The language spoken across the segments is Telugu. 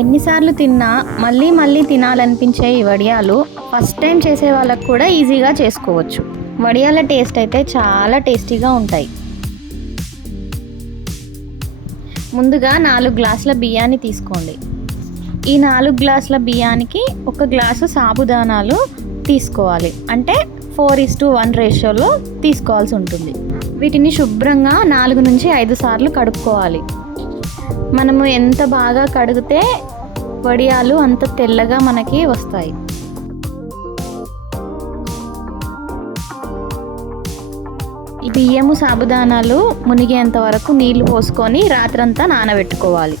ఎన్నిసార్లు తిన్నా మళ్ళీ మళ్ళీ తినాలనిపించే ఈ వడియాలు ఫస్ట్ టైం చేసే వాళ్ళకు కూడా ఈజీగా చేసుకోవచ్చు. వడియాల టేస్ట్ అయితే చాలా టేస్టీగా ఉంటాయి. ముందుగా 4 గ్లాసుల బియ్యాన్ని తీసుకోండి. ఈ 4 గ్లాసుల బియ్యానికి 1 గ్లాసు సాబుదానాలు తీసుకోవాలి. అంటే 4:1 రేషియోలో తీసుకోవాల్సి ఉంటుంది. వీటిని శుభ్రంగా 4 నుంచి 5 సార్లు కడుక్కోవాలి. మనము ఎంత బాగా కడిగితే వడియాలు అంత తెల్లగా మనకి వస్తాయి. ఈ బియ్యము సాబుదానాలు మునిగేంత వరకు నీళ్లు పోసుకొని రాత్రంతా నానబెట్టుకోవాలి.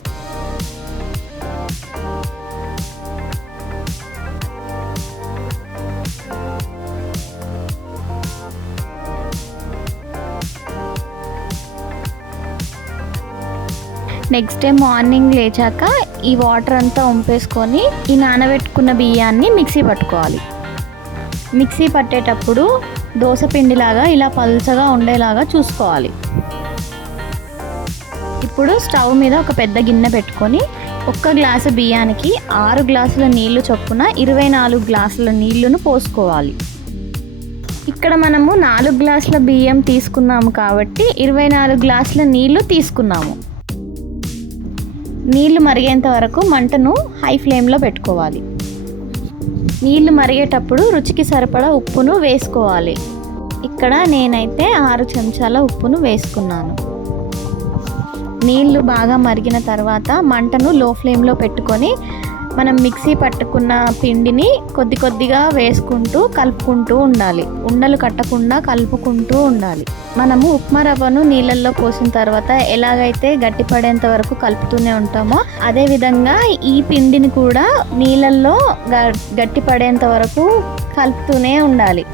నెక్స్ట్ డే మార్నింగ్ లేచాక ఈ వాటర్ అంతా వంపేసుకొని ఈ నానబెట్టుకున్న బియ్యాన్ని మిక్సీ పట్టుకోవాలి. మిక్సీ పట్టేటప్పుడు దోశ పిండిలాగా ఇలా పల్చగా ఉండేలాగా చూసుకోవాలి. ఇప్పుడు స్టవ్ మీద ఒక పెద్ద గిన్నె పెట్టుకొని 1 గ్లాసు బియ్యానికి 6 గ్లాసుల నీళ్లు చొప్పున 24 గ్లాసుల నీళ్లను పోసుకోవాలి. ఇక్కడ మనము 4 గ్లాసుల బియ్యం తీసుకున్నాము కాబట్టి 24 గ్లాసుల నీళ్లు తీసుకున్నాము. నీళ్లు మరిగేంత వరకు మంటను హై ఫ్లేమ్లో పెట్టుకోవాలి. నీళ్లు మరిగేటప్పుడు రుచికి సరిపడా ఉప్పును వేసుకోవాలి. ఇక్కడ నేనైతే 6 చెంచాల ఉప్పును వేసుకున్నాను. నీళ్లు బాగా మరిగిన తర్వాత మంటను లో ఫ్లేమ్లో పెట్టుకొని మనం మిక్సీ పట్టుకున్న పిండిని కొద్ది కొద్దిగా వేసుకుంటూ కలుపుకుంటూ ఉండాలి. ఉండలు కట్టకుండా కలుపుకుంటూ ఉండాలి. మనము ఉప్మా రవ్వను నీళ్ళల్లో పోసిన తర్వాత ఎలాగైతే గట్టిపడేంత వరకు కలుపుతూనే ఉంటామో అదే విధంగా ఈ పిండిని కూడా నీళ్ళల్లో గట్టిపడేంత వరకు కలుపుతూనే ఉండాలి.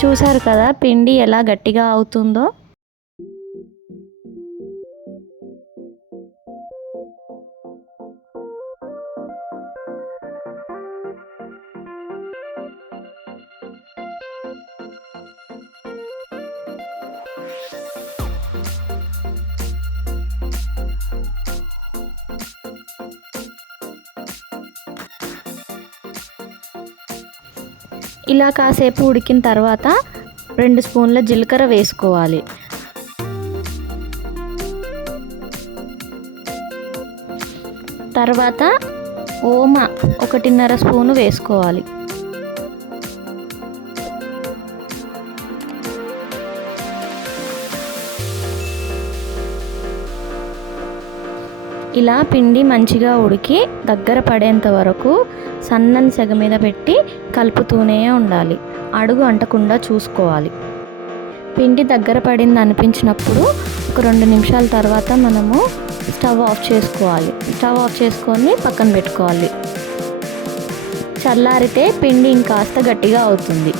చూసారు కదా పిండి ఎలా గట్టిగా అవుతుందో. ఇలా కాసేపు ఉడికిన తర్వాత 2 స్పూన్ల జీలకర్ర వేసుకోవాలి. తర్వాత ఓమ 1.5 స్పూను వేసుకోవాలి. ఇలా పిండి మంచిగా ఉడికి దగ్గర పడేంత వరకు సన్నని సెగ మీద పెట్టి కలుపుతూనే ఉండాలి. అడుగు అంటకుండా చూసుకోవాలి. పిండి దగ్గర పడింది అనిపించినప్పుడు ఒక 2 నిమిషాల తర్వాత మనము స్టవ్ ఆఫ్ చేసుకోవాలి. స్టవ్ ఆఫ్ చేసుకొని పక్కన పెట్టుకోవాలి. చల్లారితే పిండి ఇంకాస్త గట్టిగా అవుతుంది.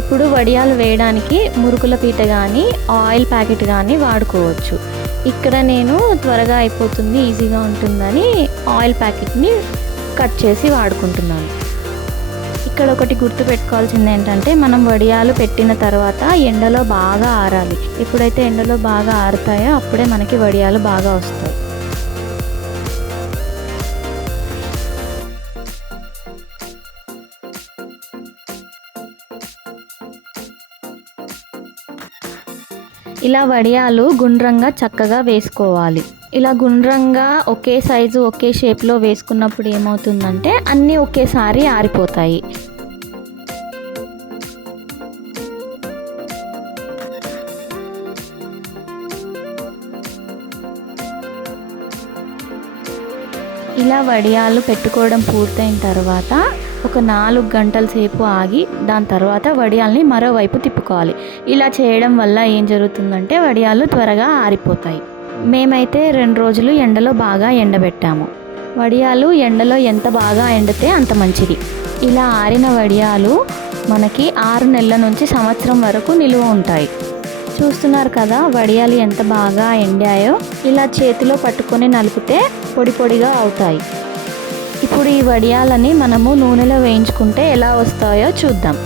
ఇప్పుడు వడియాలు వేయడానికి మురుకుల పీట కానీ ఆయిల్ ప్యాకెట్ కానీ వాడుకోవచ్చు. ఇక్కడ నేను త్వరగా అయిపోతుంది ఈజీగా ఉంటుందని ఆయిల్ ప్యాకెట్ని కట్ చేసి వాడుకుంటున్నాను. ఇక్కడ ఒకటి గుర్తు పెట్టుకోవాల్సింది ఏంటంటే మనం వడియాలు పెట్టిన తర్వాత ఎండలో బాగా ఆరాలి. ఎప్పుడైతే ఎండలో బాగా ఆరుతాయో అప్పుడే మనకి వడియాలు బాగా వస్తాయి. ఇలా వడియాలు గుండ్రంగా చక్కగా వేసుకోవాలి. ఇలా గుండ్రంగా ఒకే సైజు ఒకే షేప్లో వేసుకున్నప్పుడు ఏమవుతుందంటే అన్నీ ఒకేసారి ఆరిపోతాయి. ఇలా వడియాలు పెట్టుకోవడం పూర్తయిన తర్వాత ఒక 4 గంటల సేపు ఆగి దాని తర్వాత వడియాల్ని మరోవైపు తిప్పుకోవాలి. ఇలా చేయడం వల్ల ఏం జరుగుతుందంటే వడియాలు త్వరగా ఆరిపోతాయి. మేమైతే 2 రోజులు ఎండలో బాగా ఎండబెట్టాము. వడియాలు ఎండలో ఎంత బాగా ఎండితే అంత మంచిది. ఇలా ఆరిన వడియాలు మనకి 6 నెలల నుంచి సంవత్సరం వరకు నిలువ ఉంటాయి. చూస్తున్నారు కదా వడియాలు ఎంత బాగా ఎండాయో. ఇలా చేతిలో పట్టుకొని నలిపితే పొడి పొడిగా అవుతాయి. ఇప్పుడు ఈ వడియాలని మనము నూనెలో వేయించుకుంటే ఎలా వస్తాయో చూద్దాం.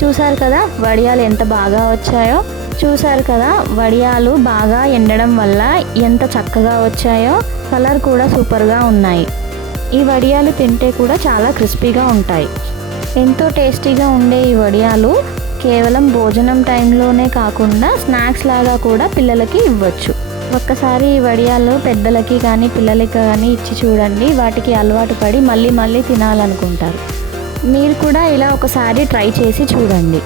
చూసారు కదా వడియాలు ఎంత బాగా వచ్చాయో. చూసారు కదా వడియాలు బాగా ఎండడం వల్ల ఎంత చక్కగా వచ్చాయో. కలర్ కూడా సూపర్గా ఉన్నాయి. ఈ వడియాలు తింటే కూడా చాలా క్రిస్పీగా ఉంటాయి. ఎంతో టేస్టీగా ఉండే ఈ వడియాలు కేవలం భోజనం టైంలోనే కాకుండా స్నాక్స్ లాగా కూడా పిల్లలకి ఇవ్వచ్చు. ఒక్కసారి ఈ వడియాలు పెద్దలకి కానీ పిల్లలకి కానీ ఇచ్చి చూడండి. వాటికి అలవాటు పడి మళ్ళీ మళ్ళీ తినాలనుకుంటారు. మీరు కూడా ఇలా ఒకసారి ట్రై చేసి చూడండి.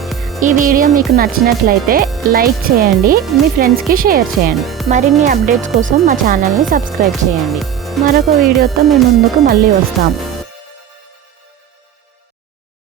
ఈ వీడియో మీకు నచ్చినట్లయితే లైక్ చేయండి, మీ ఫ్రెండ్స్కి షేర్ చేయండి. మరిన్ని అప్డేట్స్ కోసం మా ఛానల్ని సబ్స్క్రైబ్ చేయండి. మరొక వీడియోతో మీ ముందుకు మళ్ళీ వస్తాం.